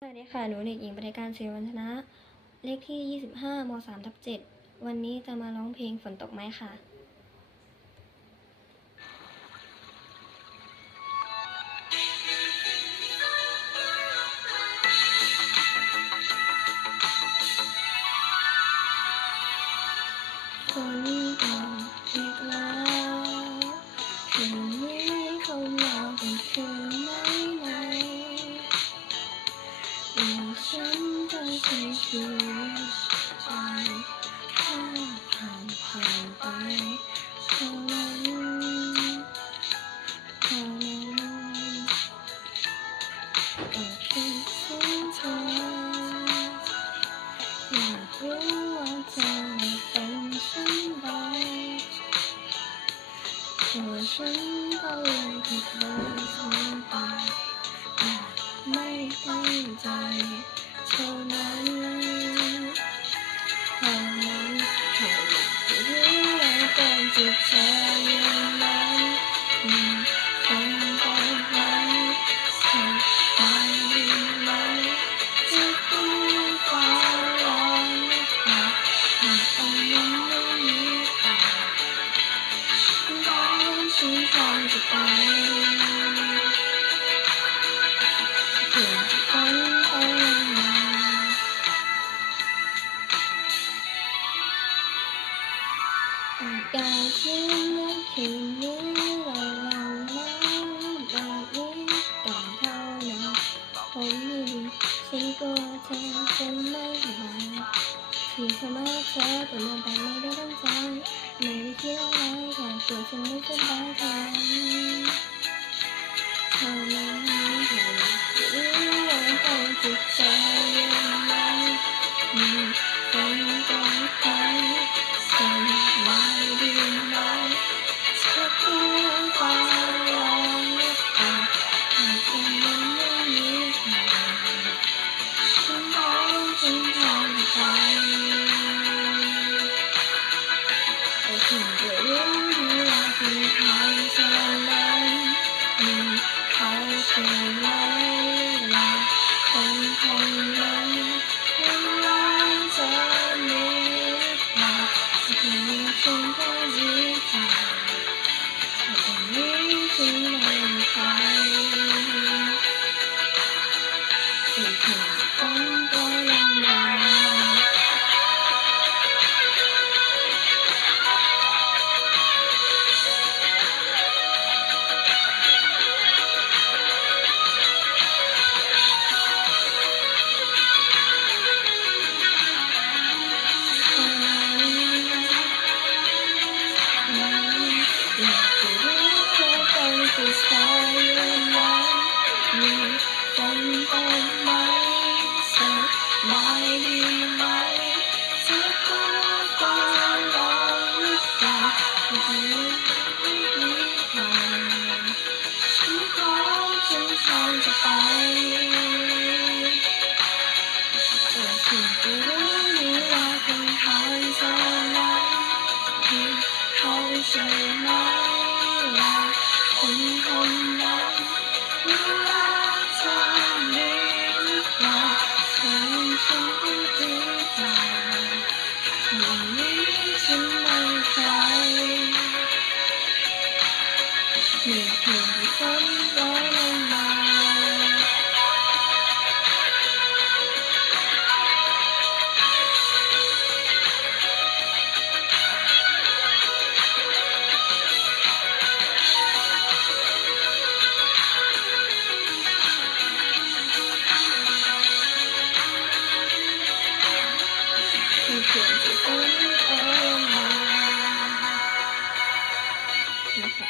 สวัสดีค่ะ หนูเด็กหญิงปณิการ ศิริวัฒนะ เลขที่ 25 ม 3/7 วันนี้จะมาร้องเพลงฝนตกไหมค่ะฝนตกอีกแล้วคืนนี้คงรอเป็นคืนไหนฉันจะใช้ชีวิตไปแค่ผ่านไปเท่านั้นก็คิดถึงเธออยากรู้ว่าเธอเป็นเช่นไรตัวฉันก็เลยผิดเลยทั้งไปไม่ตั้งใจเท่านั้นแค่อยากรู้ว่าการจิตเธอยังไงฝนตกไหมสบายดีไหมจะดูฟ้าร้องหรือเปล่าหากเอายังไม่มีป่าร้องฉันพร้อมจะไปเพื่อฝนตกลงมาอากาศชื้นเมื่อคืนนี้เราลองน้ำแบบนี้ก่อนเท่านั้นผมไม่ดีฉันกลัวเธอจะไม่สบายที่เธอมาเธอแต่เมื่อแต่ไม่ได้ตั้งใจไม่ได้คิดอะไรแค่กลัวฉันไม่สบายเท่านั้นแค่รู้ว่าต้องจิตใจยังไงฝนตกไหมสบายดีไหมจะดูฟ้าร้องหรือเปล่าหากคงยังไม่มีใครฉันร้องฉันทำไปแต่ฉันก็รู้ดีว่าที่ใครเท่านั้นเขาใช่ไหมล่ะคนนั้นยังรักเธอมีหรือเปล่าสักทีฉันก็ดีใจแต่ตอนนี้ฉันไม่มีใครอีกแค่ฝนตกลงมาอยากจะรู้ว่าต้องจะใส่ยังไงฝนตกไหมสบายดีไหมจะกลัวฟ้าร้องหรือเปล่าหากไม่มีใครฉันพร้อมฉันพร้อมจะไปแต่ฉันก็รู้ดีว่าคนทางเธอนั้นเขาใช่ไหมล่ะคนนั้นยังรักเธอมีหรือเปล่าฉันก็ดีใจวันนี้ฉันไม่ใครมีเพียงฝนร้อยลงมามีเพียงฝนร้อยลงมานะคะ